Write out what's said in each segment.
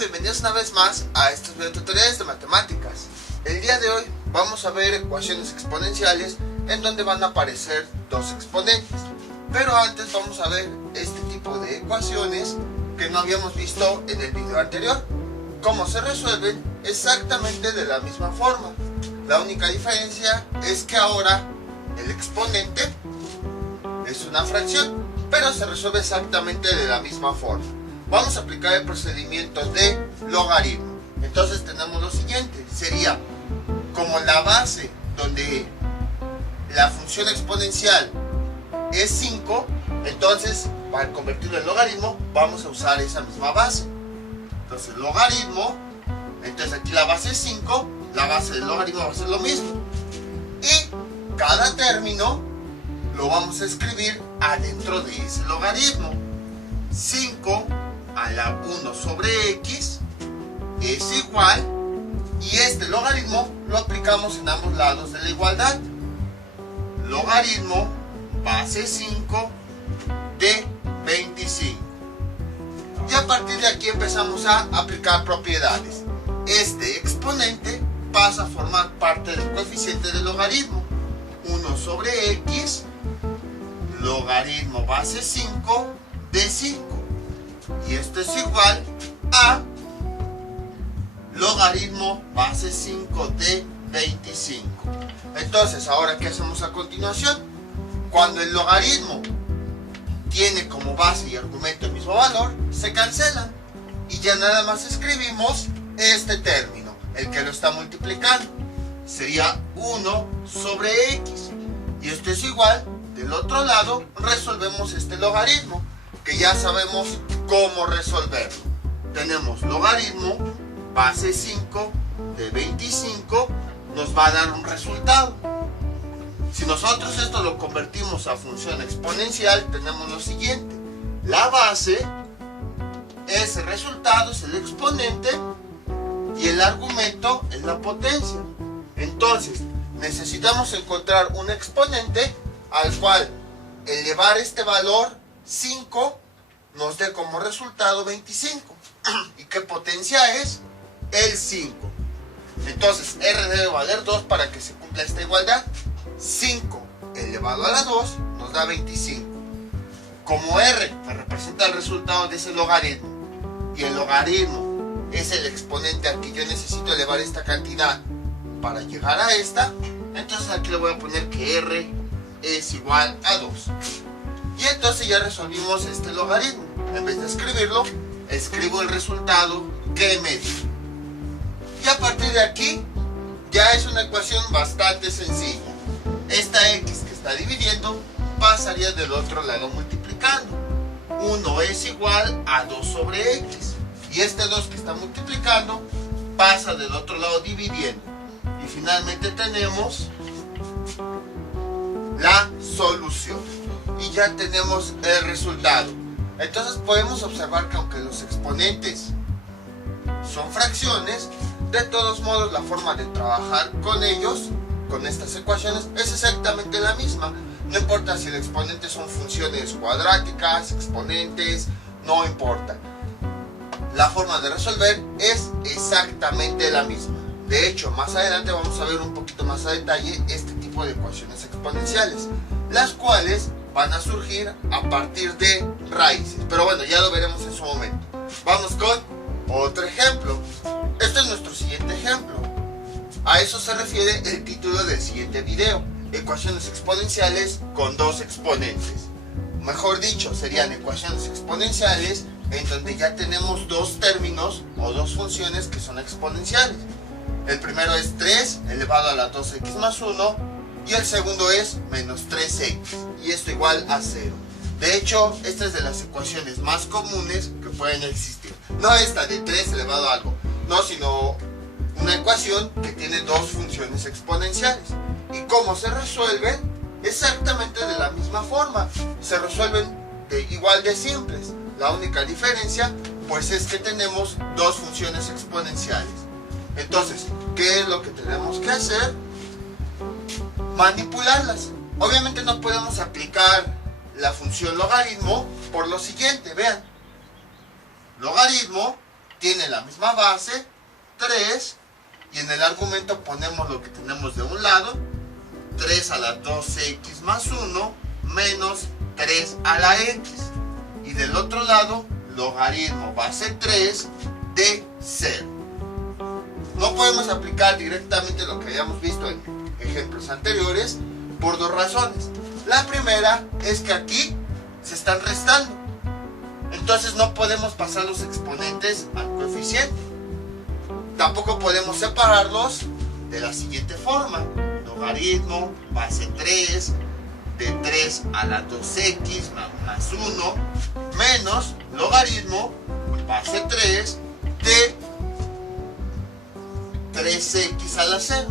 Bienvenidos una vez más a estos videotutoriales de matemáticas. El día de hoy vamos a ver ecuaciones exponenciales en donde van a aparecer dos exponentes. Pero antes vamos a ver este tipo de ecuaciones que no habíamos visto en el video anterior. Cómo se resuelven exactamente de la misma forma. La única diferencia es que ahora el exponente es una fracción, pero se resuelve exactamente de la misma forma. Vamos a aplicar el procedimiento de logaritmo. Entonces tenemos lo siguiente, sería como la base donde la función exponencial es 5, entonces para convertirlo en logaritmo vamos a usar esa misma base. Entonces logaritmo, entonces aquí la base es 5, la base del logaritmo va a ser lo mismo. Y cada término lo vamos a escribir adentro de ese logaritmo. 5 a la 1 sobre x es igual, y este logaritmo lo aplicamos en ambos lados de la igualdad. Logaritmo base 5 de 25. Y a partir de aquí empezamos a aplicar propiedades. Este exponente pasa a formar parte del coeficiente del logaritmo. 1 sobre x, logaritmo base 5 de 5. Y esto es igual a logaritmo base 5 de 25. Entonces, ahora, ¿qué hacemos a continuación? Cuando el logaritmo tiene como base y argumento el mismo valor, se cancelan y ya nada más escribimos este término, el que lo está multiplicando. Sería 1 sobre x. Y esto es igual, del otro lado resolvemos este logaritmo, que ya sabemos cómo resolverlo. Tenemos logaritmo base 5 de 25, nos va a dar un resultado. Si nosotros esto lo convertimos a función exponencial, tenemos lo siguiente: la base, ese resultado es el exponente y el argumento es la potencia. Entonces necesitamos encontrar un exponente al cual elevar este valor 5 nos dé como resultado 25. ¿Y qué potencia es? El 5. Entonces R debe valer 2 para que se cumpla esta igualdad. 5 elevado a la 2 nos da 25. Como R me representa el resultado de ese logaritmo y el logaritmo es el exponente al que yo necesito elevar esta cantidad para llegar a esta, entonces aquí le voy a poner que R es igual a 2. Y entonces ya resolvimos este logaritmo. En vez de escribirlo, escribo el resultado que me dio. Y a partir de aquí, ya es una ecuación bastante sencilla. Esta x que está dividiendo pasaría del otro lado multiplicando. 1 es igual a 2 sobre x. Y este 2 que está multiplicando pasa del otro lado dividiendo. Y finalmente tenemos la solución. Y ya tenemos el resultado. Entonces podemos observar que aunque los exponentes son fracciones, de todos modos la forma de trabajar con ellos, con estas ecuaciones, es exactamente la misma. No importa si el exponente son funciones cuadráticas, exponentes, no importa. La forma de resolver es exactamente la misma. De hecho, más adelante vamos a ver un poquito más a detalle este tipo de ecuaciones exponenciales, las cuales van a surgir a partir de raíces. Pero bueno, ya lo veremos en su momento. Vamos con otro ejemplo. Este es nuestro siguiente ejemplo. A eso se refiere el título del siguiente video: ecuaciones exponenciales con dos exponentes. Mejor dicho, serían ecuaciones exponenciales en donde ya tenemos dos términos o dos funciones que son exponenciales. El primero es 3 elevado a la 2x más 1 y el segundo es menos 3x, y esto igual a 0. De hecho, esta es de las ecuaciones más comunes que pueden existir. No esta de 3 elevado a algo, no, sino una ecuación que tiene dos funciones exponenciales. ¿Y cómo se resuelven? Exactamente de la misma forma. Se resuelven igual de simples. La única diferencia pues es que tenemos dos funciones exponenciales. Entonces, ¿qué es lo que tenemos que hacer? Manipularlas. Obviamente no podemos aplicar la función logaritmo por lo siguiente, vean. Logaritmo tiene la misma base, 3, y en el argumento ponemos lo que tenemos de un lado, 3 a la 2x más 1 menos 3 a la x. Y del otro lado, logaritmo base 3 de 0. No podemos aplicar directamente lo que habíamos visto en ejemplos anteriores por dos razones. La primera es que aquí se están restando. Entonces no podemos pasar los exponentes al coeficiente. Tampoco podemos separarlos de la siguiente forma. Logaritmo base 3 de 3 a la 2x más 1 menos logaritmo base 3 de 3x a la 0.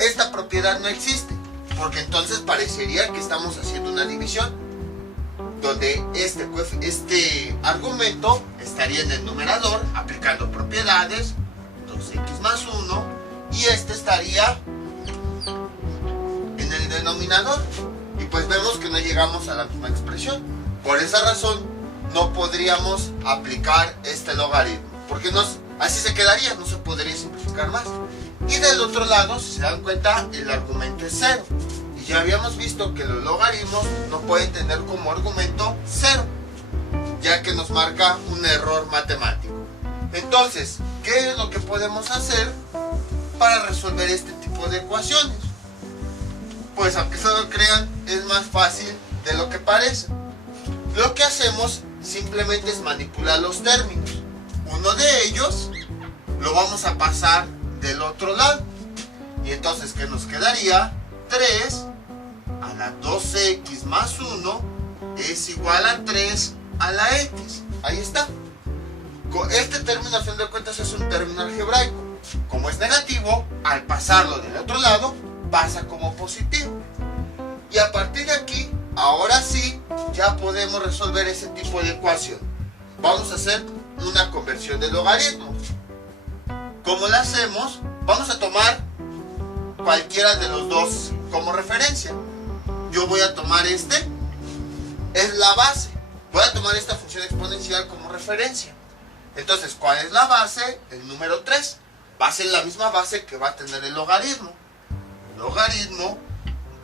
Esta propiedad no existe, porque entonces parecería que estamos haciendo una división, donde este argumento estaría en el numerador aplicando propiedades, 2x más 1, y este estaría en el denominador, y pues vemos que no llegamos a la misma expresión. Por esa razón no podríamos aplicar este logaritmo, porque así se quedaría, no se podría simplificar más. Y del otro lado, si se dan cuenta, el argumento es 0. Y ya habíamos visto que los logaritmos no pueden tener como argumento 0, ya que nos marca un error matemático. Entonces, ¿qué es lo que podemos hacer para resolver este tipo de ecuaciones? Pues aunque se lo crean, es más fácil de lo que parece. Lo que hacemos simplemente es manipular los términos. Uno de ellos lo vamos a pasar del otro lado. Y entonces, ¿qué nos quedaría? 3 a la 2x más 1 es igual a 3 a la x. Ahí está. Este término, a fin de cuentas, es un término algebraico. Como es negativo, al pasarlo del otro lado, pasa como positivo. Y a partir de aquí, ahora sí, ya podemos resolver ese tipo de ecuación. Vamos a hacer una conversión de logaritmos. ¿Cómo la hacemos? Vamos a tomar cualquiera de los dos como referencia. Yo voy a tomar es la base. Voy a tomar esta función exponencial como referencia. Entonces, ¿cuál es la base? El número 3. Va a ser la misma base que va a tener el logaritmo. Logaritmo,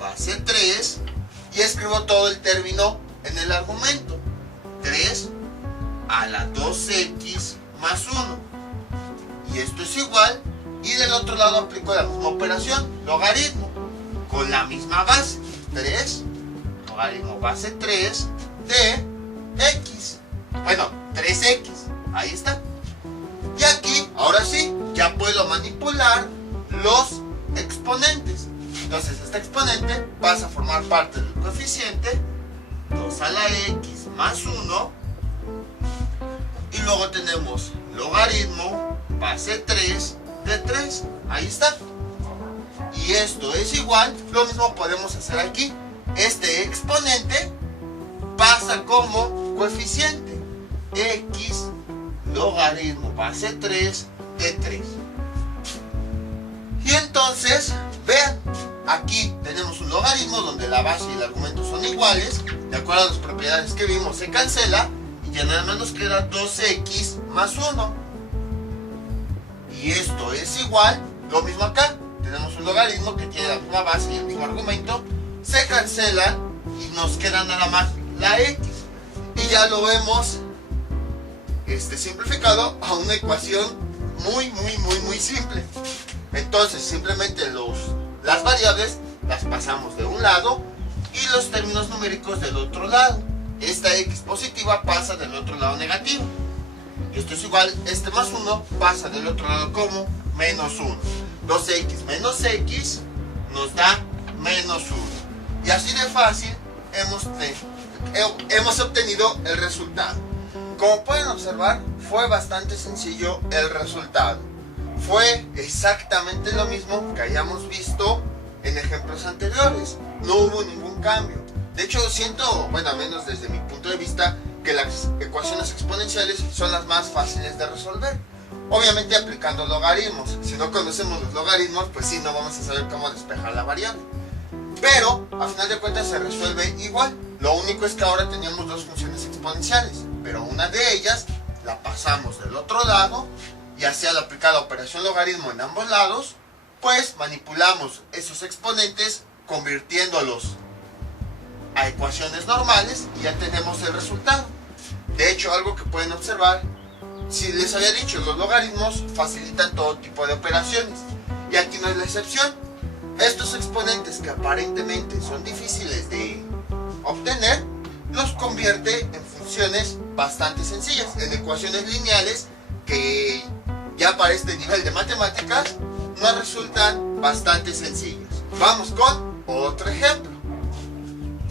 base 3, y escribo todo el término en el argumento. 3 a la 2x más 1. Y esto es igual, y del otro lado aplico la misma operación, logaritmo, con la misma base. 3, logaritmo base 3 de x. Bueno, 3x, ahí está. Y aquí, ahora sí, ya puedo manipular los exponentes. Entonces este exponente pasa a formar parte del coeficiente 2 a la x más 1, y luego tenemos logaritmo base 3 de 3, ahí está. Y esto es igual, lo mismo podemos hacer aquí. Este exponente pasa como coeficiente, x logaritmo base 3 de 3. Y entonces, vean, aquí tenemos un logaritmo donde la base y el argumento son iguales. De acuerdo a las propiedades que vimos, se cancela y ya nada más nos queda 2x más 1. Y esto es igual, lo mismo acá. Tenemos un logaritmo que tiene la misma base y el mismo argumento. Se cancelan y nos queda nada más la x. Y ya lo hemos simplificado a una ecuación muy simple. Entonces simplemente las variables las pasamos de un lado y los términos numéricos del otro lado. Esta x positiva pasa del otro lado negativo. Y esto es igual, este más 1 pasa del otro lado como menos 1. 2x menos x nos da menos 1. Y así de fácil hemos obtenido el resultado. Como pueden observar, fue bastante sencillo el resultado. Fue exactamente lo mismo que hayamos visto en ejemplos anteriores. No hubo ningún cambio. De hecho, siento, bueno, al menos desde mi punto de vista, que las ecuaciones exponenciales son las más fáciles de resolver. Obviamente aplicando logaritmos. Si no conocemos los logaritmos, pues sí, no vamos a saber cómo despejar la variable. Pero, a final de cuentas, se resuelve igual. Lo único es que ahora teníamos dos funciones exponenciales, pero una de ellas la pasamos del otro lado, y así al aplicar la operación logaritmo en ambos lados, pues manipulamos esos exponentes convirtiéndolos a ecuaciones normales y ya tenemos el resultado. De hecho, algo que pueden observar, si les había dicho, los logaritmos facilitan todo tipo de operaciones, y aquí no es la excepción. Estos exponentes que aparentemente son difíciles de obtener, los convierte en funciones bastante sencillas, en ecuaciones lineales que ya para este nivel de matemáticas nos resultan bastante sencillas. Vamos con otro ejemplo.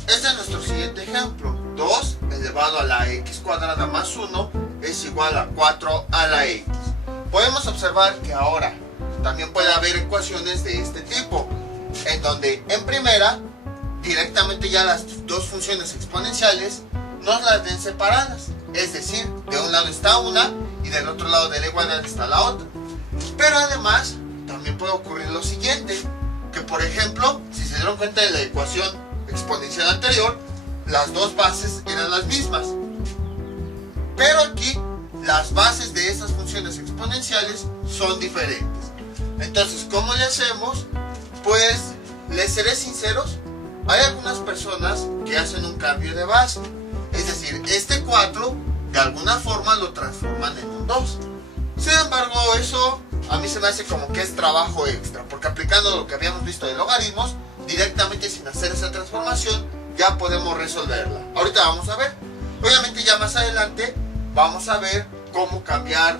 Este es nuestro siguiente ejemplo. 2 elevado a la x cuadrada más 1 es igual a 4 a la x. Podemos observar que ahora también puede haber ecuaciones de este tipo, en donde en primera directamente ya las dos funciones exponenciales nos las den separadas, es decir, de un lado está una y del otro lado de la igualdad está la otra. Pero además también puede ocurrir lo siguiente, que por ejemplo, si se dieron cuenta de la ecuación exponencial anterior, las dos bases eran las mismas, pero aquí las bases de estas funciones exponenciales son diferentes. Entonces, ¿cómo le hacemos? Pues les seré sinceros, hay algunas personas que hacen un cambio de base, es decir, este 4 de alguna forma lo transforman en un 2. Sin embargo, eso a mí se me hace como que es trabajo extra, porque aplicando lo que habíamos visto de logaritmos, directamente sin hacer esa transformación, ya podemos resolverla. Ahorita vamos a ver. Obviamente ya más adelante vamos a ver cómo cambiar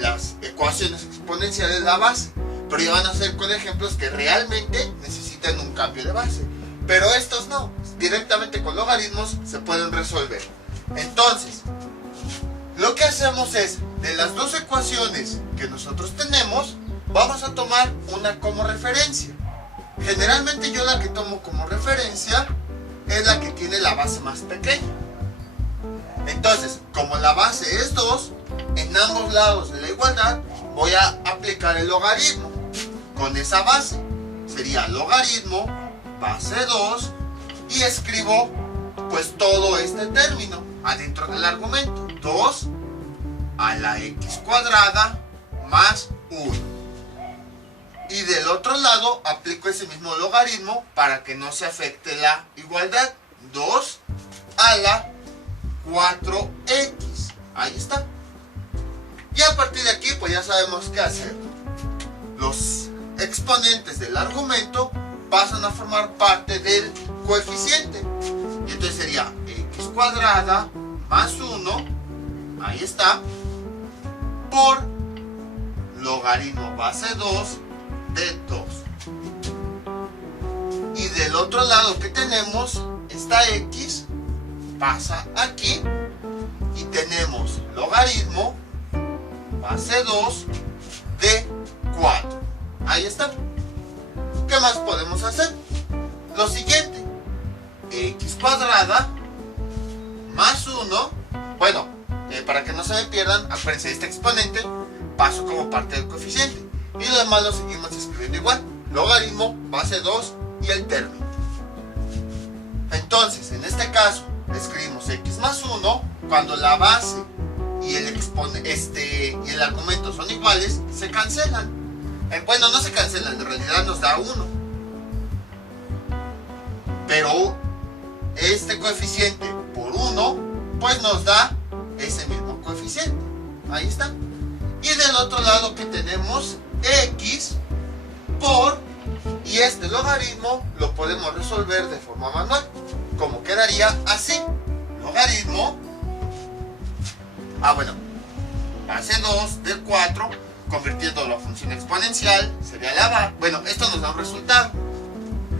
las ecuaciones exponenciales de la base, pero ya van a ser con ejemplos que realmente necesitan un cambio de base. Pero estos no, directamente con logaritmos se pueden resolver. Entonces, lo que hacemos es, de las dos ecuaciones que nosotros tenemos, vamos a tomar una como referencia. Generalmente yo la que tomo como referencia es la que tiene la base más pequeña. Entonces, como la base es 2, en ambos lados de la igualdad voy a aplicar el logaritmo con esa base. Sería logaritmo base 2 y escribo pues todo este término adentro del argumento. 2 a la x cuadrada más 1. Y del otro lado aplico ese mismo logaritmo para que no se afecte la igualdad. 2 a la 4x. Ahí está. Y a partir de aquí pues ya sabemos qué hacer. Los exponentes del argumento pasan a formar parte del coeficiente. Y entonces sería x cuadrada más 1. Ahí está. Por logaritmo base 2 de 2. Y del otro lado que tenemos, esta x pasa aquí y tenemos logaritmo base 2 de 4. Ahí está. ¿Qué más podemos hacer? Lo siguiente, x cuadrada más 1. Bueno, para que no se me pierdan, acuérdense, este exponente paso como parte del coeficiente y lo demás lo seguimos escribiendo igual, logaritmo base 2 y el término. Entonces, en este caso escribimos x más 1. Cuando la base y el argumento son iguales, se cancelan. Bueno, no se cancelan, en realidad nos da 1, pero este coeficiente por 1 pues nos da ese mismo coeficiente. Ahí está. Y del otro lado que tenemos x por, y este logaritmo lo podemos resolver de forma manual, como quedaría así, logaritmo base 2 de 4, convirtiendo la función exponencial, sería la base. Bueno, esto nos da un resultado,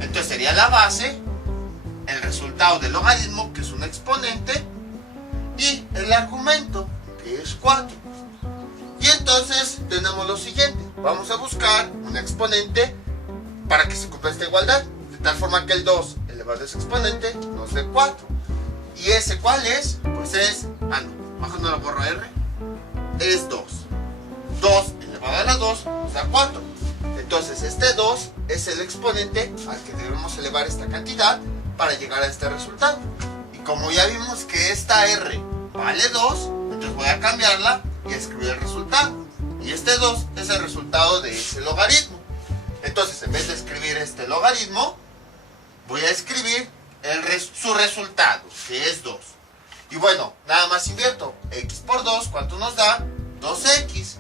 entonces sería la base, el resultado del logaritmo, que es un exponente, y el argumento, que es 4. Y entonces tenemos lo siguiente, vamos a buscar un exponente para que se cumpla esta igualdad, de tal forma que el 2 elevado a ese exponente nos dé 4. ¿Y ese cuál es? Pues es, mejor no lo borro R, es 2. 2 elevado a la 2 nos da 4. Entonces este 2 es el exponente al que debemos elevar esta cantidad para llegar a este resultado. Y como ya vimos que esta R vale 2, entonces Entonces voy a cambiarla y a escribir el resultado. Y este 2 es el resultado de ese logaritmo. Entonces, en vez de escribir este logaritmo, voy a escribir su resultado, que es 2. Y bueno, nada más invierto. X por 2, ¿cuánto nos da? 2x.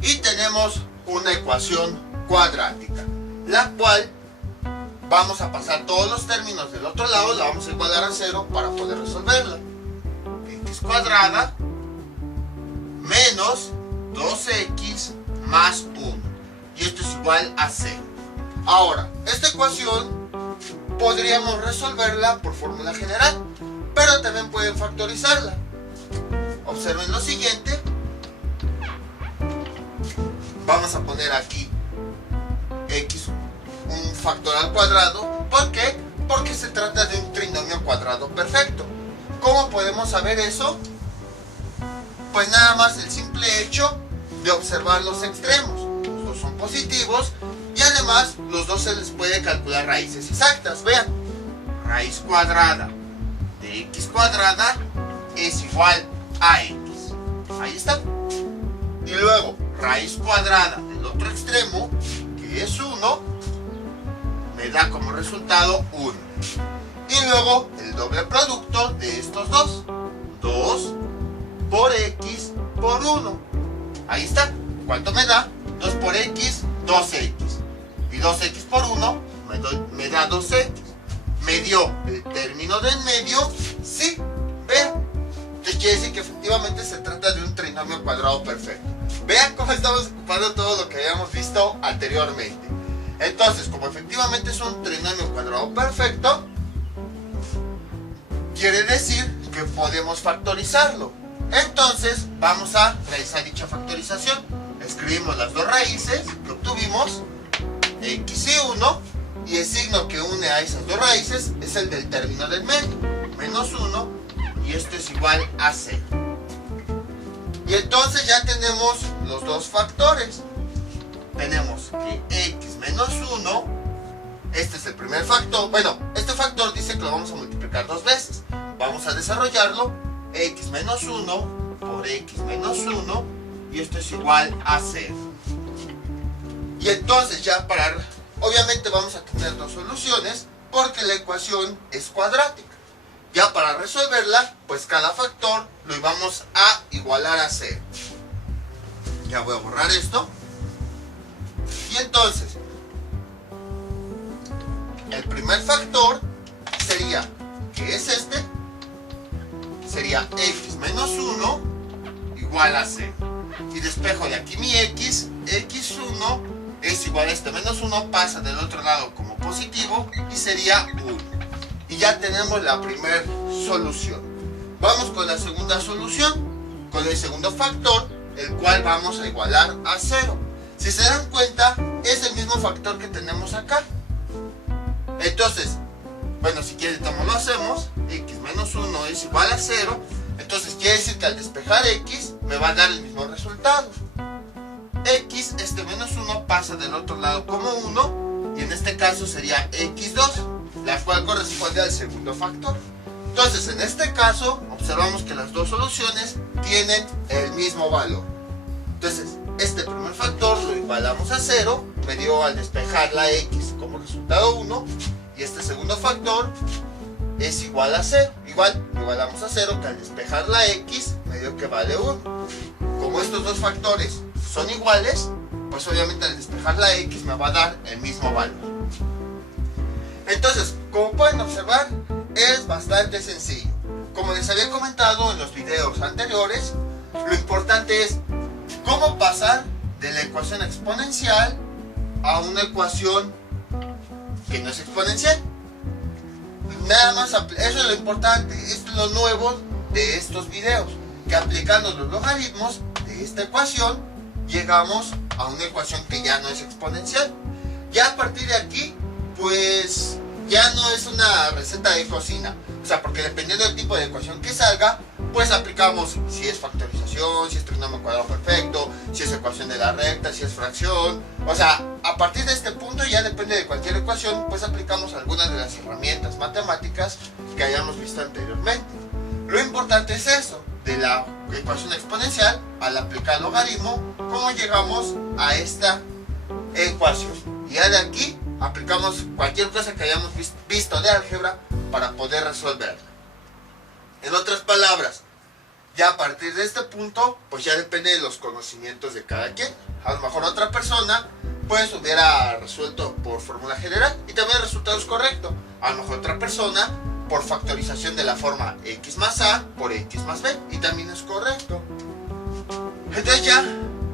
Y tenemos una ecuación cuadrática, la cual vamos a pasar todos los términos del otro lado, la vamos a igualar a 0 para poder resolverla. X cuadrada menos 2x más 1. Y esto es igual a 0. Ahora, esta ecuación podríamos resolverla por fórmula general, pero también pueden factorizarla. Observen lo siguiente. Vamos a poner aquí x un factor al cuadrado. ¿Por qué? Porque se trata de un trinomio cuadrado perfecto. ¿Cómo podemos saber eso? Pues nada más el simple hecho de observar los extremos. Los dos son positivos y además los dos se les puede calcular raíces exactas. Vean, raíz cuadrada de x cuadrada es igual a x. Ahí está. Y luego, raíz cuadrada del otro extremo, que es 1, me da como resultado 1. Y luego, el doble producto de estos dos. 2 por x por 1. Ahí está. ¿Cuánto me da? 2 por x, 2x. Y 2x por 1 me da 2x. ¿Me dio el término del medio? Sí. Vean. Entonces quiere decir que efectivamente se trata de un trinomio cuadrado perfecto. Vean cómo estamos ocupando todo lo que habíamos visto anteriormente. Entonces, como efectivamente es un trinomio cuadrado perfecto, quiere decir que podemos factorizarlo. Entonces, vamos a realizar dicha factorización. Escribimos las dos raíces que obtuvimos, x y 1, y el signo que une a esas dos raíces es el del término del medio, menos 1, y esto es igual a 0. Y entonces ya tenemos los dos factores. Tenemos que x menos 1, este es el primer factor. Bueno, este factor dice que lo vamos a multiplicar dos veces. Vamos a desarrollarlo. X menos 1 por x menos 1, y esto es igual a 0. Y entonces ya obviamente vamos a tener dos soluciones porque la ecuación es cuadrática. Ya para resolverla, pues cada factor lo íbamos a igualar a 0. Ya voy a borrar esto. Y entonces, el primer factor sería, que es este, sería x menos 1 igual a 0. Y despejo de aquí mi x, x1 es igual a este menos 1, pasa del otro lado como positivo y sería 1. Y ya tenemos la primera solución. Vamos con la segunda solución, con el segundo factor, el cual vamos a igualar a 0. Si se dan cuenta, es el mismo factor que tenemos acá. Entonces, bueno, si quieren, como lo hacemos, x menos 1 es igual a 0. Entonces quiere decir que al despejar x me va a dar el mismo resultado. X, este menos 1 pasa del otro lado como 1, y en este caso sería x2, la cual corresponde al segundo factor. Entonces, en este caso, observamos que las dos soluciones tienen el mismo valor. Entonces, este primer factor lo igualamos a 0, me dio al despejar la x como resultado 1, y este segundo factor es igual a 0. Igual, lo igualamos a 0, que al despejar la x me dio que vale 1. Como estos dos factores son iguales, pues obviamente al despejar la x me va a dar el mismo valor. Entonces, como pueden observar, es bastante sencillo. Como les había comentado en los videos anteriores, lo importante es cómo pasar de la ecuación exponencial a una ecuación que no es exponencial. Nada más, eso es lo importante, esto es lo nuevo de estos videos, que aplicando los logaritmos de esta ecuación llegamos a una ecuación que ya no es exponencial. Ya a partir de aquí, pues ya no es una receta de cocina, o sea, porque dependiendo del tipo de ecuación que salga, pues aplicamos si es factorización, si es trinomio cuadrado perfecto, si es ecuación de la recta, si es fracción. O sea, a partir de este punto ya depende de cualquier ecuación, pues aplicamos algunas de las herramientas matemáticas que hayamos visto anteriormente. Lo importante es eso, de la ecuación exponencial al aplicar logaritmo, cómo llegamos a esta ecuación. Y ya de aquí aplicamos cualquier cosa que hayamos visto de álgebra para poder resolverla. En otras palabras, ya a partir de este punto, pues ya depende de los conocimientos de cada quien. A lo mejor otra persona pues hubiera resuelto por fórmula general y también el resultado es correcto. A lo mejor otra persona por factorización de la forma x más a por x más b y también es correcto. Entonces ya,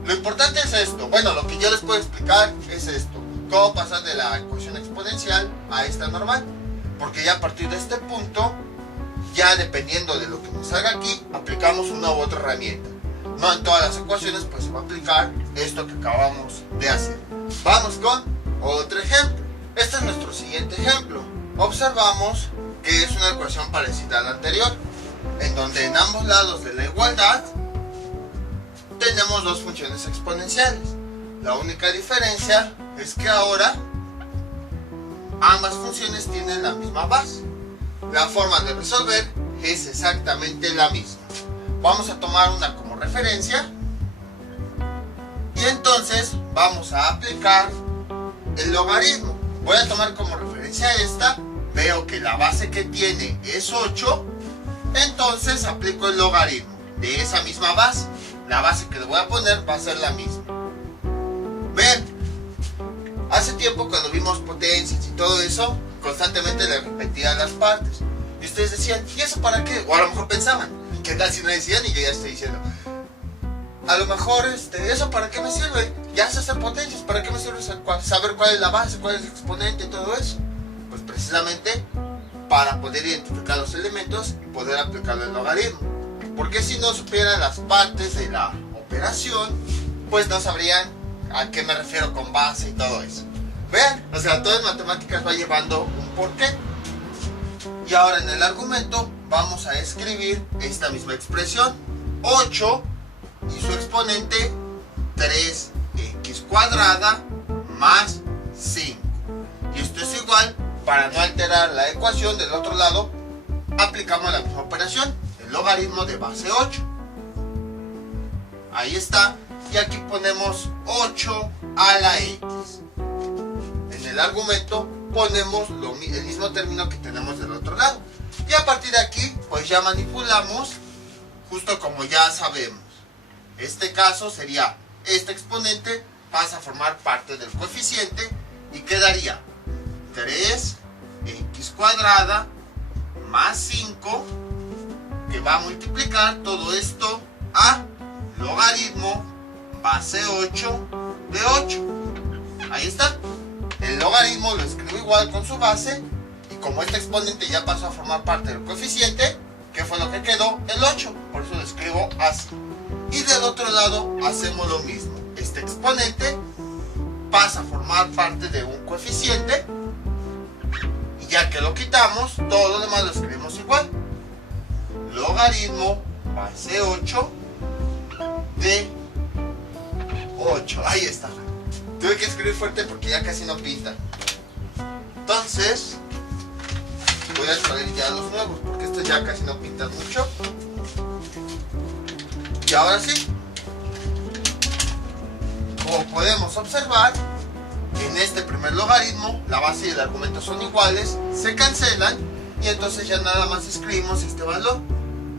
lo importante es esto. Bueno, lo que yo les puedo explicar es esto. Cómo pasar de la ecuación exponencial a esta normal. Porque ya a partir de este punto, ya dependiendo de lo que nos salga aquí, aplicamos una u otra herramienta. No en todas las ecuaciones pues se va a aplicar esto que acabamos de hacer. Vamos con otro ejemplo. Este es nuestro siguiente ejemplo. Observamos que es una ecuación parecida a la anterior, en donde en ambos lados de la igualdad tenemos dos funciones exponenciales. La única diferencia es que ahora ambas funciones tienen la misma base. La forma de resolver es exactamente la misma. Vamos a tomar una como referencia y entonces vamos a aplicar el logaritmo. Voy a tomar como referencia esta. Veo que la base que tiene es 8, entonces aplico el logaritmo de esa misma base. La base que le voy a poner va a ser la misma. Ven, hace tiempo cuando vimos potencias y todo eso, constantemente le repetía las partes. Y ustedes decían, ¿y eso para qué? O a lo mejor pensaban, ¿qué tal si no decían? Y yo ya estoy diciendo, a lo mejor, ¿eso para qué me sirve? Ya sé hacer potencias, ¿para qué me sirve saber cuál es la base, cuál es el exponente y todo eso? Pues precisamente para poder identificar los elementos y poder aplicar el logaritmo. Porque si no supieran las partes de la operación, pues no sabrían a qué me refiero con base y todo eso. Vean, o sea, todo en matemáticas va llevando un porqué. Y ahora en el argumento vamos a escribir esta misma expresión. 8 y su exponente 3x cuadrada más 5. Y esto es igual, para no alterar la ecuación del otro lado, aplicamos la misma operación, el logaritmo de base 8. Ahí está. Y aquí ponemos 8 a la x. En el argumento ponemos el mismo término que tenemos del otro lado. Y a partir de aquí, pues ya manipulamos, justo como ya sabemos. Este caso sería, este exponente pasa a formar parte del coeficiente y quedaría 3x cuadrada más 5, que va a multiplicar todo esto a logaritmo base 8 de 8. Ahí está. El logaritmo lo escribo igual con su base, y como este exponente ya pasó a formar parte del coeficiente, ¿qué fue lo que quedó? El 8. Por eso lo escribo así. Y del otro lado hacemos lo mismo. Este exponente pasa a formar parte de un coeficiente, y ya que lo quitamos, todo lo demás lo escribimos igual. Logaritmo base 8 de 8. Ahí está. Tuve que escribir fuerte porque ya casi no pinta. Entonces voy a escribir ya los nuevos, porque estos ya casi no pintan mucho. Y ahora sí, como podemos observar, en este primer logaritmo la base y el argumento son iguales, se cancelan, y entonces ya nada más escribimos este valor,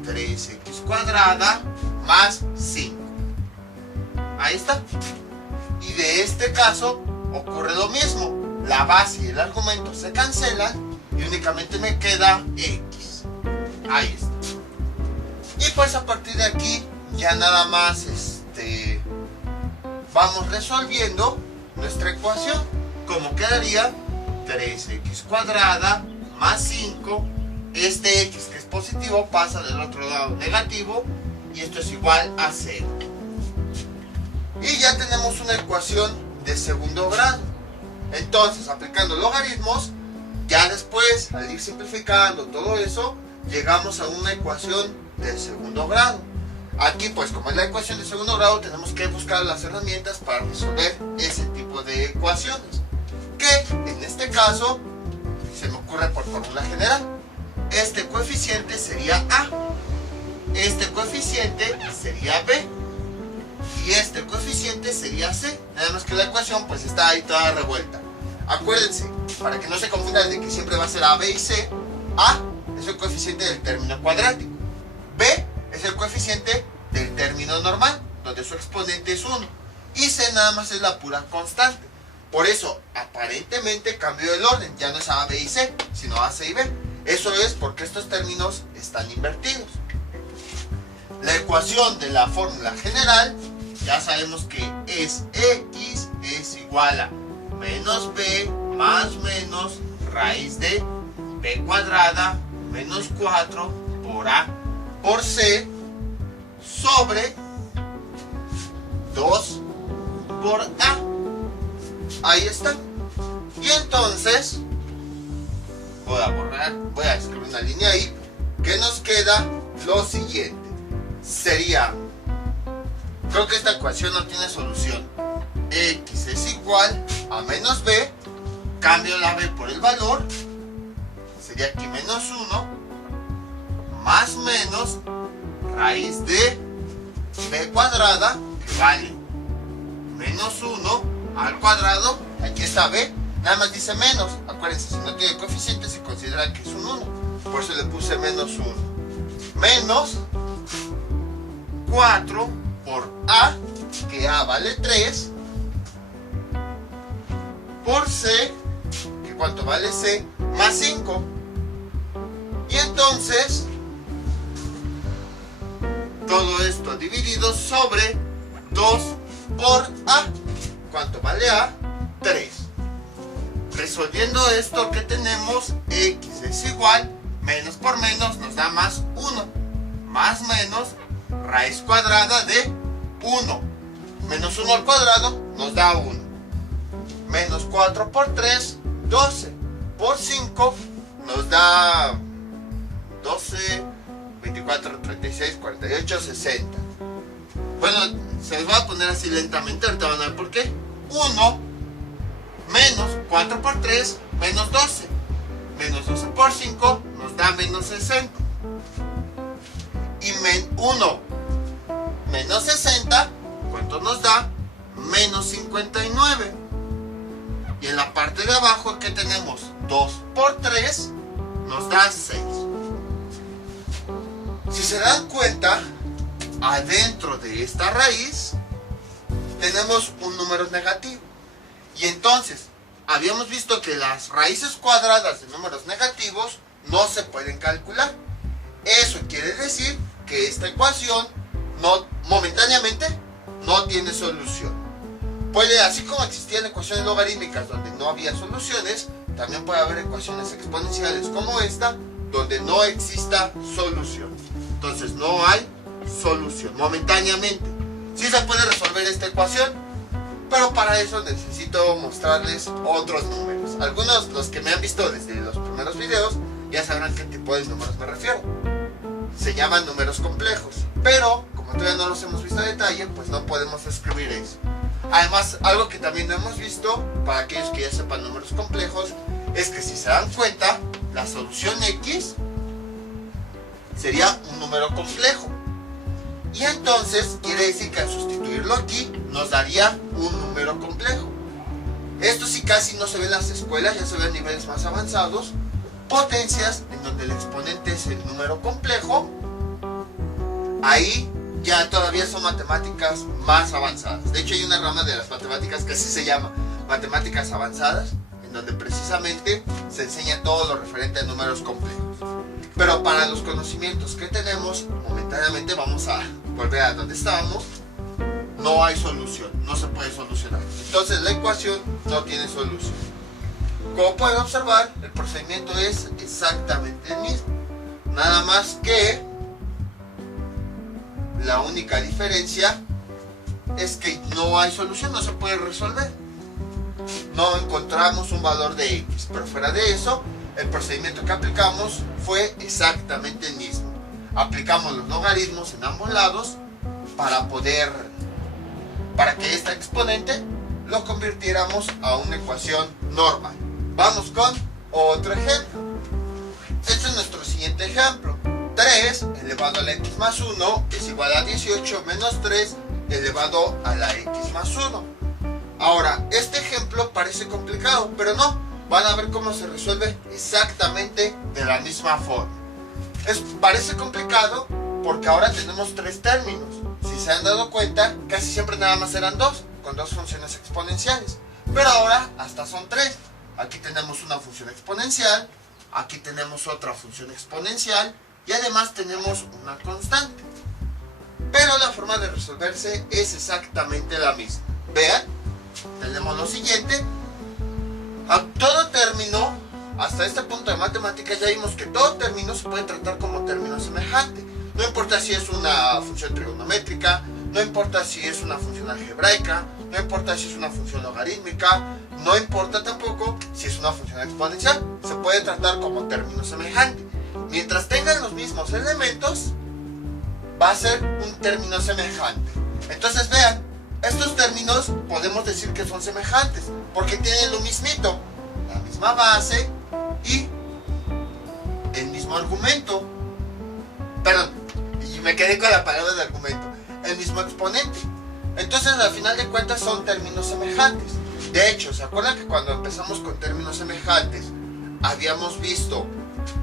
3x cuadrada más 5. Ahí está. Y de este caso ocurre lo mismo. La base y el argumento se cancelan y únicamente me queda x. Ahí está. Y pues a partir de aquí ya nada más vamos resolviendo nuestra ecuación. Como quedaría 3x cuadrada más 5. Este x que es positivo pasa del otro lado negativo, y esto es igual a 0. Y ya tenemos una ecuación de segundo grado. Entonces, aplicando logaritmos, ya después, al ir simplificando todo eso, llegamos a una ecuación de segundo grado. Aquí, pues, como es la ecuación de segundo grado, tenemos que buscar las herramientas para resolver ese tipo de ecuaciones, que en este caso se me ocurre por fórmula general. este coeficiente sería A, este coeficiente sería B y este coeficiente sería C. Nada más que la ecuación pues está ahí toda revuelta. Acuérdense, para que no se confundan de que siempre va a ser A, B y C, A es el coeficiente del término cuadrático, B es el coeficiente del término normal, donde su exponente es 1, y C nada más es la pura constante. Por eso, aparentemente cambió el orden, ya no es A, B y C, sino A, C y B. Eso es porque estos términos están invertidos. La ecuación de la fórmula general, ya sabemos que es X es igual a menos B más menos raíz de B cuadrada menos 4 por A por C sobre 2 por A. Ahí está. Y entonces voy a escribir una línea ahí, que nos queda lo siguiente. Sería, creo que esta ecuación no tiene solución. X es igual a menos B, cambio la B por el valor, sería aquí menos 1, más menos raíz de B cuadrada, que vale menos 1 al cuadrado, aquí está B, nada más dice menos, acuérdense, si no tiene coeficiente se considera que es un 1, por eso le puse menos 1, menos 4 por A, que A vale 3, por C, que cuánto vale C, más 5, y entonces todo esto dividido sobre 2 por A, ¿cuánto vale A? 3. Resolviendo esto, que tenemos X es igual, menos por menos nos da más 1, más menos raíz cuadrada de 1, menos 1 al cuadrado nos da 1, menos 4 por 3, 12, por 5 nos da 12, 24, 36, 48, 60. Bueno, se los voy a poner así lentamente, ahorita van a ver por qué. 1 menos 4 por 3, menos 12. Menos 12 por 5 nos da menos 60. Y 1 menos 60, ¿cuánto nos da? Menos 59. Y en la parte de abajo, ¿qué tenemos? 2 por 3 nos da 6. Si se dan cuenta, adentro de esta raíz tenemos un número negativo. Y entonces, habíamos visto que las raíces cuadradas de números negativos no se pueden calcular. Eso quiere decir que esta ecuación momentáneamente no tiene solución. Puede, así como existían ecuaciones logarítmicas donde no había soluciones, también puede haber ecuaciones exponenciales como esta, donde no exista solución. Entonces no hay solución momentáneamente. Sí se puede resolver esta ecuación, pero para eso necesito mostrarles otros números. Algunos, los que me han visto desde los primeros videos, ya sabrán qué tipo de números me refiero. Se llaman números complejos, pero como todavía no los hemos visto a detalle, pues no podemos escribir eso. Además, algo que también no hemos visto, para aquellos que ya sepan números complejos, es que si se dan cuenta, la solución X sería un número complejo. Y entonces quiere decir que al sustituirlo aquí nos daría un número complejo. Esto sí casi no se ve en las escuelas, ya se ve a niveles más avanzados. Potencias en donde el exponente es el número complejo. Ahí ya todavía son matemáticas más avanzadas. De hecho hay una rama de las matemáticas que así se llama, matemáticas avanzadas, en donde precisamente se enseña todo lo referente a números complejos. Pero para los conocimientos que tenemos, momentáneamente vamos a volver a donde estábamos. No hay solución, no se puede solucionar. Entonces la ecuación no tiene solución. Como pueden observar, el procedimiento es exactamente el mismo. Nada más que la única diferencia es que no hay solución, no se puede resolver. No encontramos un valor de X, pero fuera de eso, el procedimiento que aplicamos fue exactamente el mismo. Aplicamos los logaritmos en ambos lados para que esta exponente lo convirtiéramos a una ecuación normal. Vamos con otro ejemplo. este es nuestro siguiente ejemplo. 3 elevado a la x más 1 es igual a 18 menos 3 elevado a la x más 1. Ahora, este ejemplo parece complicado, pero no. Van a ver cómo se resuelve exactamente de la misma forma. Parece complicado porque ahora tenemos 3 términos. Si se han dado cuenta, casi siempre nada más eran 2, con 2 funciones exponenciales. Pero ahora hasta son 3. Aquí tenemos una función exponencial, aquí tenemos otra función exponencial y además tenemos una constante. Pero la forma de resolverse es exactamente la misma. Vean, tenemos lo siguiente. A todo término, hasta este punto de matemáticas ya vimos que todo término se puede tratar como término semejante. No importa si es una función trigonométrica, no importa si es una función algebraica, no importa si es una función logarítmica, no importa tampoco si es una función exponencial. Se puede tratar como término semejante. Mientras tengan los mismos elementos, va a ser un término semejante. Entonces vean, estos términos podemos decir que son semejantes porque tienen lo mismito, la misma base y el mismo argumento. Perdón, y me quedé con la palabra de argumento, el mismo exponente. Entonces al final de cuentas son términos semejantes. De hecho, ¿se acuerdan que cuando empezamos con términos semejantes habíamos visto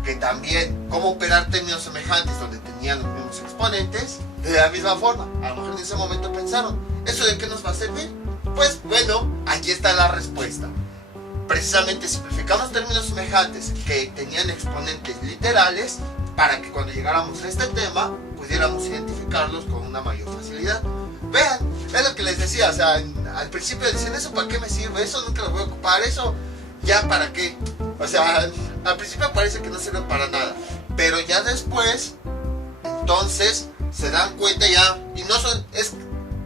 que también cómo operar términos semejantes donde tenían los mismos exponentes? De la misma forma, a lo mejor en ese momento pensaron, ¿eso de qué nos va a servir? Pues bueno, aquí está la respuesta. Precisamente simplificamos términos semejantes que tenían exponentes literales para que cuando llegáramos a este tema pudiéramos identificarlos con una mayor facilidad. Vean, es lo que les decía, o sea, al principio decían, ¿eso para qué me sirve? Eso nunca lo voy a ocupar, eso ya para qué. O sea, al principio parece que no sirve para nada, pero ya después, entonces se dan cuenta ya, y no son,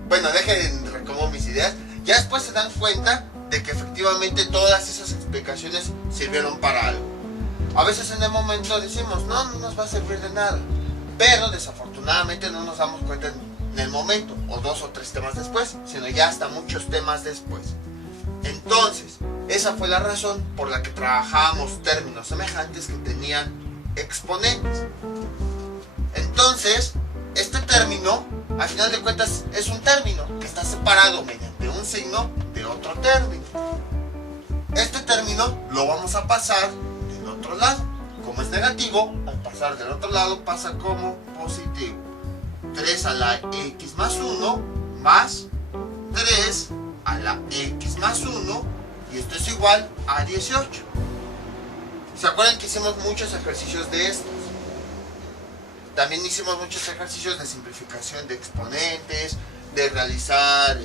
bueno, dejen recomodo mis ideas, ya después se dan cuenta de que efectivamente todas esas explicaciones sirvieron para algo. A veces en el momento decimos, no nos va a servir de nada, pero desafortunadamente no nos damos cuenta en el momento, o 2 o 3 temas después, sino ya hasta muchos temas después. Entonces, esa fue la razón por la que trabajábamos términos semejantes que tenían exponentes. Entonces, este término, al final de cuentas, es un término que está separado mediante un signo de otro término. Este término lo vamos a pasar del otro lado. Como es negativo, al pasar del otro lado pasa como positivo. 3 a la x más 1 más 3 a la x más 1, y esto es igual a 18. ¿Se acuerdan que hicimos muchos ejercicios de estos? También hicimos muchos ejercicios de simplificación de exponentes, de realizar,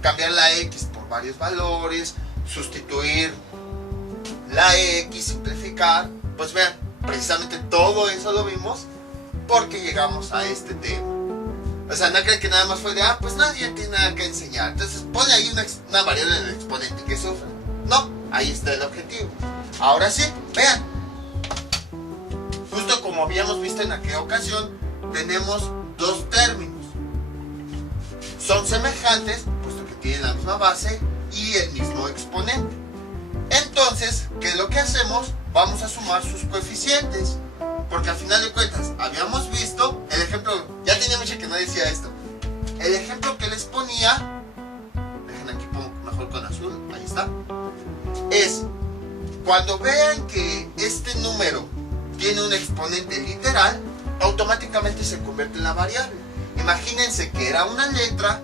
cambiar la x por varios valores, sustituir la x, simplificar. Pues vean, precisamente todo eso lo vimos porque llegamos a este tema. O sea, no creen que nada más fue de, pues nadie tiene nada que enseñar, entonces pone ahí una variable en el exponente que sufre. No, ahí está el objetivo. Ahora sí, vean. Justo como habíamos visto en aquella ocasión, tenemos 2 términos. Son semejantes, puesto que tienen la misma base y el mismo exponente. Entonces, ¿qué es lo que hacemos? Vamos a sumar sus coeficientes. Porque al final de cuentas, habíamos visto el ejemplo, ya tenía mucho que no decía esto. El ejemplo que les ponía, dejen aquí pongo mejor con azul, ahí está. Es, cuando vean que este número tiene un exponente literal, automáticamente se convierte en la variable. Imagínense que era una letra,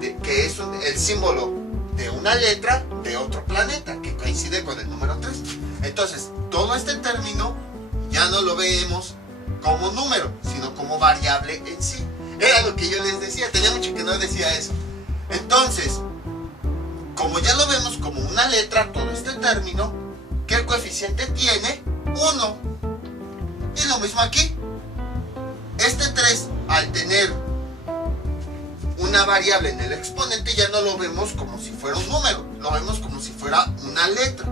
que es el símbolo de una letra de otro planeta, que coincide con el número 3. Entonces, todo este término ya no lo vemos como número, sino como variable en sí. Era lo que yo les decía, tenía mucho que no decía eso. Entonces, como ya lo vemos como una letra, todo este término, ¿qué coeficiente tiene? 1. Y lo mismo aquí. Este 3, al tener una variable en el exponente, ya no lo vemos como si fuera un número, lo vemos como si fuera una letra.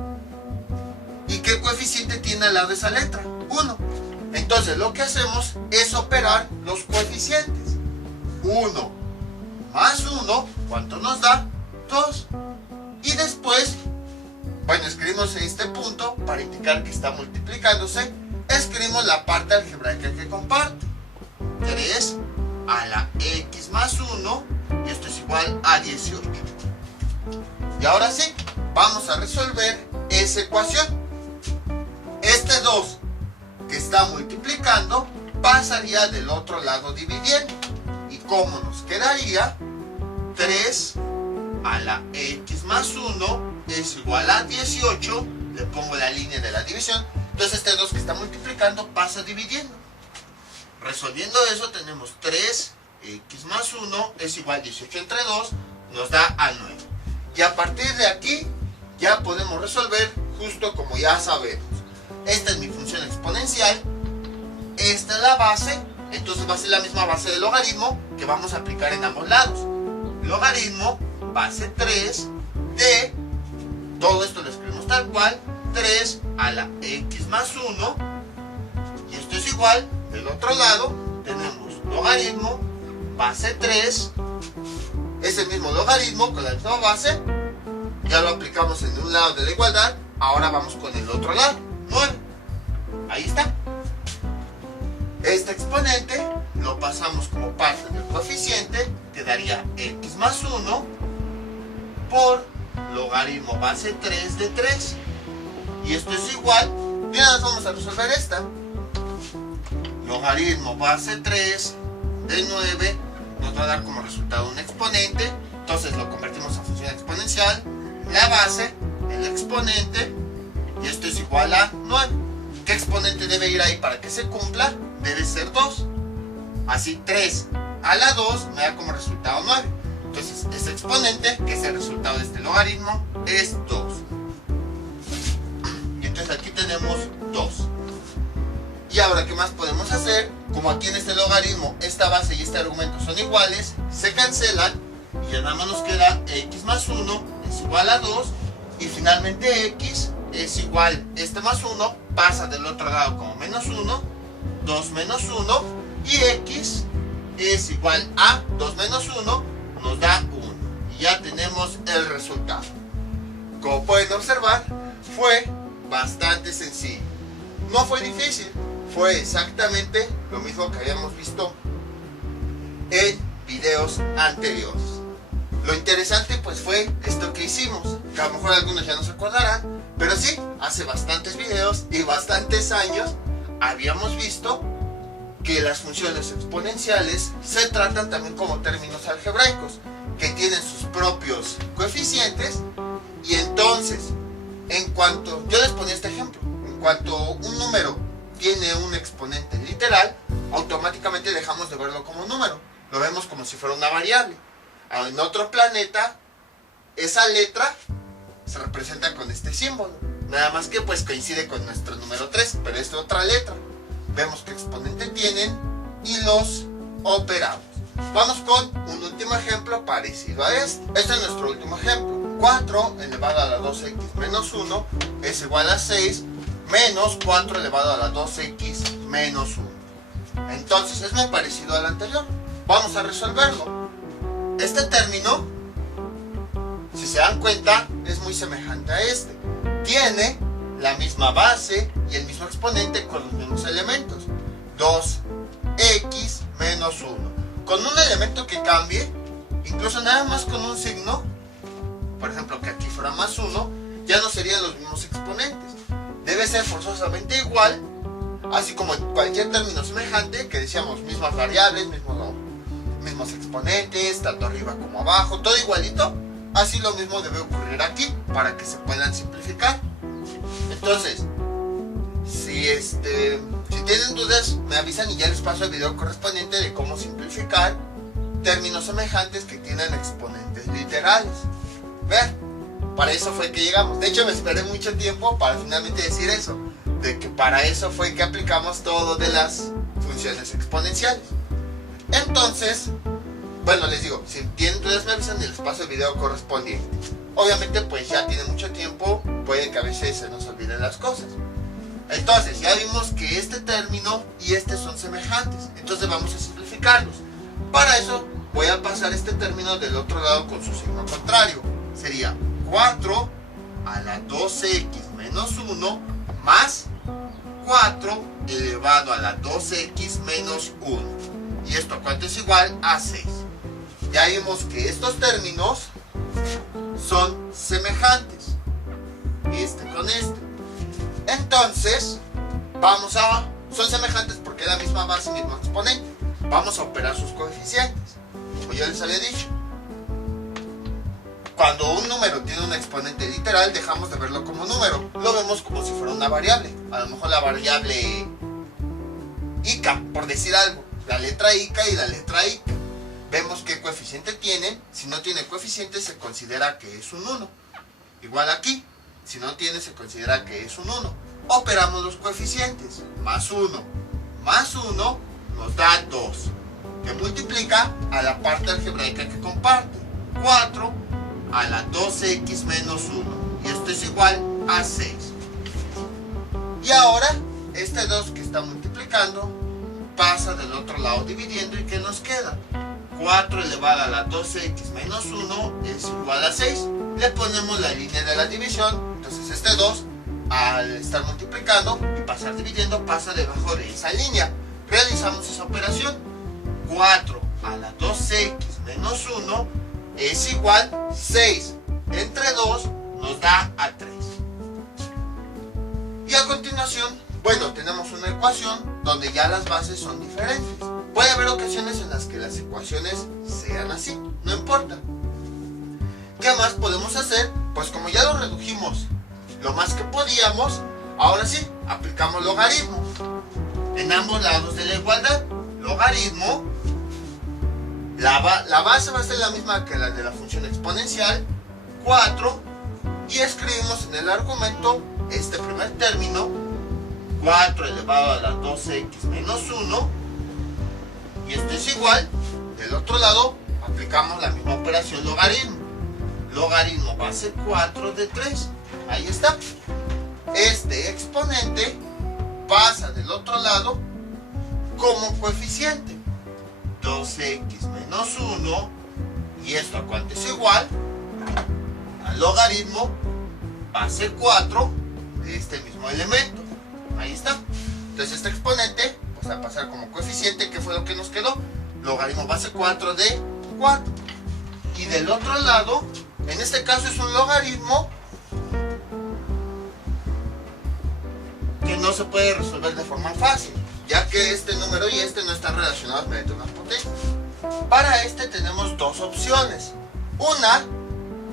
¿Y qué coeficiente tiene al lado de esa letra? 1. Entonces lo que hacemos es operar los coeficientes. 1 más 1, ¿cuánto nos da? 2. Y después, bueno, escribimos este punto para indicar que está multiplicándose, escribimos la parte algebraica que comparte. 3 a la x más 1, y esto es igual a 18. Y ahora sí, vamos a resolver esa ecuación. Este 2 que está multiplicando pasaría del otro lado dividiendo. ¿Y cómo nos quedaría? 3 a la x más 1 es igual a 18. Le pongo la línea de la división. Entonces este 2 que está multiplicando pasa dividiendo. Resolviendo eso tenemos 3x más 1 es igual a 18 entre 2, nos da a 9. Y a partir de aquí ya podemos resolver justo como ya sabemos. Esta es mi función exponencial, esta es la base, entonces va a ser la misma base del logaritmo que vamos a aplicar en ambos lados. Logaritmo base 3 de, todo esto lo escribimos tal cual, 3 a la x más 1, y esto es igual. Del otro lado tenemos logaritmo base 3, ese mismo logaritmo con la misma base, ya lo aplicamos en un lado de la igualdad, ahora vamos con el otro lado, 9, ahí está. Este exponente lo pasamos como parte del coeficiente, que daría x más 1 por logaritmo base 3 de 3, y esto es igual, ya nos vamos a resolver esta. Logaritmo base 3 de 9 nos va a dar como resultado un exponente, entonces lo convertimos a función exponencial, la base, el exponente, y esto es igual a 9. ¿Qué exponente debe ir ahí para que se cumpla? Debe ser 2. Así 3 a la 2 me da como resultado 9. Entonces este exponente, que es el resultado de este logaritmo, es 2. Y entonces aquí tenemos 2. Y ahora, ¿qué más podemos hacer? Como aquí en este logaritmo, esta base y este argumento son iguales, se cancelan y ya nada más nos queda x más 1 es igual a 2, y finalmente x es igual, este más 1 pasa del otro lado como menos 1, 2 menos 1, y x es igual a 2 menos 1, nos da 1. Y ya tenemos el resultado. Como pueden observar, fue bastante sencillo. No fue difícil. Fue exactamente lo mismo que habíamos visto en videos anteriores. Lo interesante pues fue esto que hicimos, que a lo mejor algunos ya no se acordarán, pero sí, hace bastantes videos y bastantes años habíamos visto que las funciones exponenciales se tratan también como términos algebraicos, que tienen sus propios coeficientes, y entonces, en cuanto, yo les ponía este ejemplo, en cuanto un número tiene un exponente literal, automáticamente dejamos de verlo como número, lo vemos como si fuera una variable. En otro planeta, esa letra se representa con este símbolo, nada más que pues coincide con nuestro número 3, pero es otra letra. Vemos qué exponente tienen y los operamos. Vamos con un último ejemplo parecido a este. Este es nuestro último ejemplo. 4 elevado a la 2x menos 1 es igual a 6 menos 4 elevado a la 2x menos 1. Entonces es muy parecido al anterior. Vamos a resolverlo. Este término, si se dan cuenta, es muy semejante a este. Tiene la misma base y el mismo exponente con los mismos elementos. 2x menos 1. Con un elemento que cambie, incluso nada más con un signo, por ejemplo que aquí fuera más 1, ya no serían los mismos exponentes. Debe ser forzosamente igual, así como en cualquier término semejante, que decíamos mismas variables, mismos exponentes, tanto arriba como abajo, todo igualito. Así lo mismo debe ocurrir aquí, para que se puedan simplificar. Entonces, si tienen dudas, me avisan y ya les paso el video correspondiente de cómo simplificar términos semejantes que tienen exponentes literales. Ver, para eso fue que llegamos. De hecho, me esperé mucho tiempo para finalmente decir eso, de que para eso fue que aplicamos todo de las funciones exponenciales. Entonces, bueno, les digo, si tienen dudas me avisan y les paso el video correspondiente. Obviamente, pues ya tiene mucho tiempo, puede que a veces se nos olviden las cosas. Entonces, ya vimos que este término y este son semejantes. Entonces vamos a simplificarlos. Para eso voy a pasar este término del otro lado con su signo contrario. Sería 4 a la 2x menos 1 más 4 elevado a la 2x menos 1. ¿Y esto cuánto es igual? A 6. Ya vimos que estos términos son semejantes. Este con este. Entonces, son semejantes porque es la misma base, mismo exponente. Vamos a operar sus coeficientes. Como yo les había dicho. Cuando un número tiene un exponente literal, dejamos de verlo como número. Lo vemos como si fuera una variable. A lo mejor la variable ica, por decir algo. La letra ica y la letra ica. Vemos qué coeficiente tienen. Si no tiene coeficiente, se considera que es un 1. Igual aquí. Si no tiene, se considera que es un 1. Operamos los coeficientes. Más 1 más 1 nos da 2. Que multiplica a la parte algebraica que comparte. 4 a la 2x menos 1. Y esto es igual a 6. Y ahora, este 2 que está multiplicando pasa del otro lado dividiendo. ¿Y qué nos queda? 4 elevado a la 2x menos 1 es igual a 6. Le ponemos la línea de la división. Entonces este 2, al estar multiplicando y pasar dividiendo, pasa debajo de esa línea. Realizamos esa operación. 4 a la 2x menos 1 es igual a 6. Entre 2 nos da a 3. Y a continuación, bueno, tenemos una ecuación donde ya las bases son diferentes. Puede haber ocasiones en las que las ecuaciones sean así, no importa. ¿Qué más podemos hacer? Pues como ya lo redujimos lo más que podíamos, ahora sí, aplicamos logaritmo. En ambos lados de la igualdad, logaritmo, la base va a ser la misma que la de la función exponencial, 4, y escribimos en el argumento este primer término, 4 elevado a la 2x menos 1, y esto es igual, del otro lado aplicamos la misma operación logaritmo. Logaritmo base 4 de 3. Ahí está. Este exponente pasa del otro lado como coeficiente. 2x menos 1. ¿Y esto a cuánto es igual? Al logaritmo base 4 de este mismo elemento. Ahí está. Entonces este exponente pues va a pasar como coeficiente. ¿Qué fue lo que nos quedó? Logaritmo base 4 de 4. Y del otro lado, en este caso es un logaritmo que no se puede resolver de forma fácil, ya que este número y este no están relacionados mediante una potencia. Para este tenemos dos opciones. Una,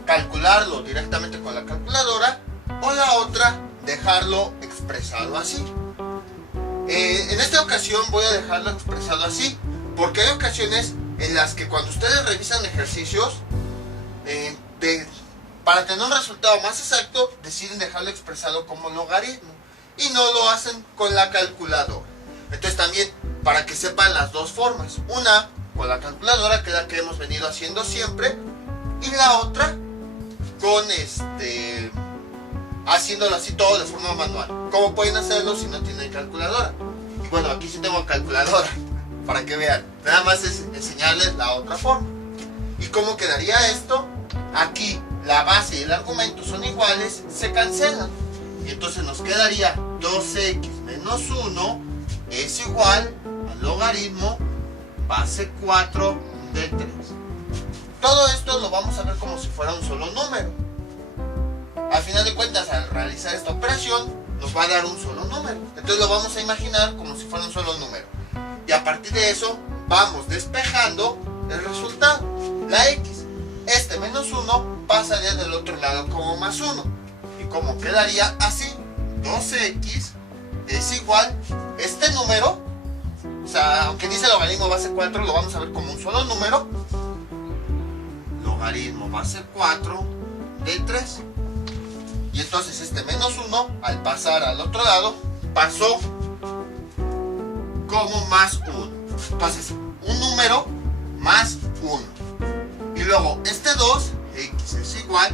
calcularlo directamente con la calculadora, o la otra, dejarlo expresado así. En esta ocasión voy a dejarlo expresado así, porque hay ocasiones en las que cuando ustedes revisan ejercicios, para tener un resultado más exacto, deciden dejarlo expresado como logaritmo y no lo hacen con la calculadora. Entonces también, para que sepan las dos formas, una con la calculadora, que es la que hemos venido haciendo siempre, y la otra con haciéndolo así todo de forma manual. ¿Cómo pueden hacerlo si no tienen calculadora? Y bueno, aquí sí tengo calculadora, para que vean. Nada más es enseñarles la otra forma. ¿Y cómo quedaría esto? Aquí la base y el argumento son iguales, se cancelan. Y entonces nos quedaría 2x menos 1 es igual al logaritmo base 4 de 3. Todo esto lo vamos a ver como si fuera un solo número. Al final de cuentas, al realizar esta operación, nos va a dar un solo número. Entonces lo vamos a imaginar como si fuera un solo número. Y a partir de eso, vamos despejando el resultado. La x, este menos 1, pasaría del otro lado como más 1. Y como quedaría así, 2x es igual, este número, o sea, aunque dice logaritmo base 4, lo vamos a ver como un solo número. Logaritmo base 4 de 3. Y entonces este menos 1, al pasar al otro lado, pasó como más 1. Entonces, un número más 1. Y luego, este 2, x es igual,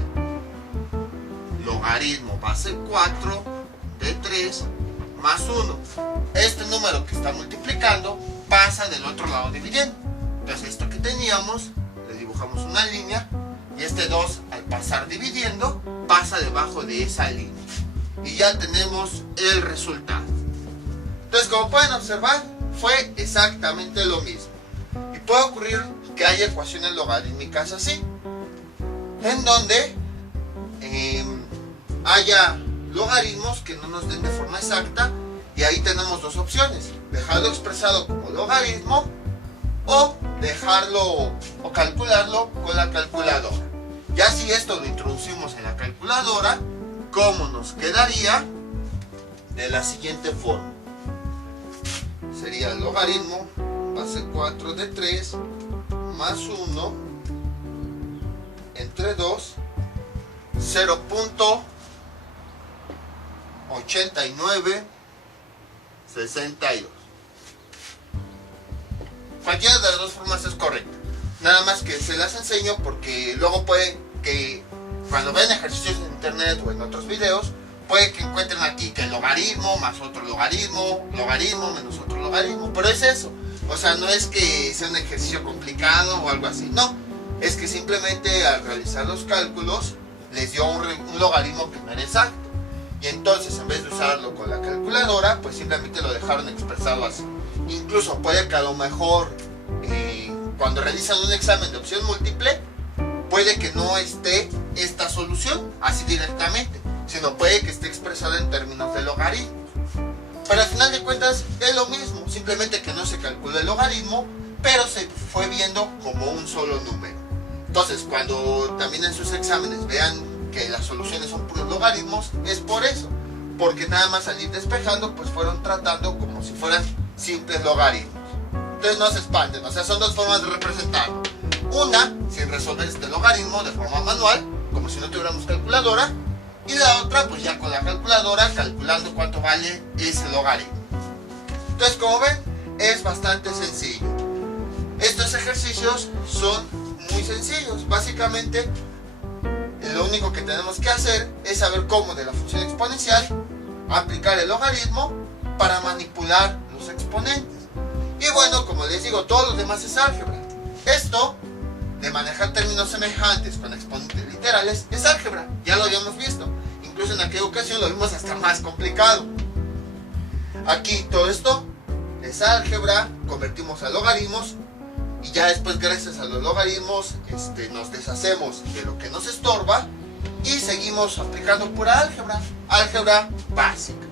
logaritmo base 4 de 3 más 1. Este número que está multiplicando pasa del otro lado dividiendo. Entonces, esto que teníamos, le dibujamos una línea. Y este 2, al pasar dividiendo, pasa debajo de esa línea. Y ya tenemos el resultado. Entonces, como pueden observar, fue exactamente lo mismo. Y puede ocurrir que haya ecuaciones logarítmicas así, en donde haya logaritmos que no nos den de forma exacta, y ahí tenemos dos opciones: dejarlo expresado como logaritmo o dejarlo o calcularlo con la calculadora. Ya si esto lo introducimos en la calculadora, ¿cómo nos quedaría? De la siguiente forma: sería el logaritmo base 4 de 3 más 1 entre 2, 0.8962. Cualquiera de las dos formas es correcta, nada más que se las enseño porque luego puede que cuando vean ejercicios en internet o en otros videos, puede que encuentren aquí que el logaritmo más otro logaritmo, logaritmo menos otro logaritmo, pero es eso. O sea, no es que sea un ejercicio complicado o algo así, no. Es que simplemente al realizar los cálculos les dio un logaritmo que no era exacto. Y entonces, en vez de usarlo con la calculadora, pues simplemente lo dejaron expresado así. Incluso puede que a lo mejor cuando realizan un examen de opción múltiple, puede que no esté esta solución así directamente, sino puede que esté expresada en términos de logaritmos. Pero al final de cuentas es lo mismo, simplemente que no se calcula el logaritmo, pero se fue viendo como un solo número. Entonces, cuando también en sus exámenes vean que las soluciones son puros logaritmos, es por eso, porque nada más al ir despejando, pues fueron tratando como si fueran simples logaritmos. Entonces no se espanten, o sea, son dos formas de representarlo. Una, sin resolver este logaritmo de forma manual, como si no tuviéramos calculadora, y la otra, pues ya con la calculadora, calculando cuánto vale ese logaritmo. Entonces, como ven, es bastante sencillo. Estos ejercicios son muy sencillos. Básicamente, lo único que tenemos que hacer es saber cómo de la función exponencial aplicar el logaritmo para manipular los exponentes. Y bueno, como les digo, todo lo demás es álgebra. Esto de manejar términos semejantes con exponentes literales es álgebra, ya lo habíamos visto. Incluso en aquella ocasión lo vimos hasta más complicado. Aquí todo esto es álgebra, convertimos a logaritmos y ya después, gracias a los logaritmos, nos deshacemos de lo que nos estorba y seguimos aplicando pura álgebra, álgebra básica.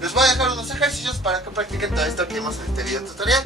Les voy a dejar unos ejercicios para que practiquen todo esto que vimos en este video tutorial.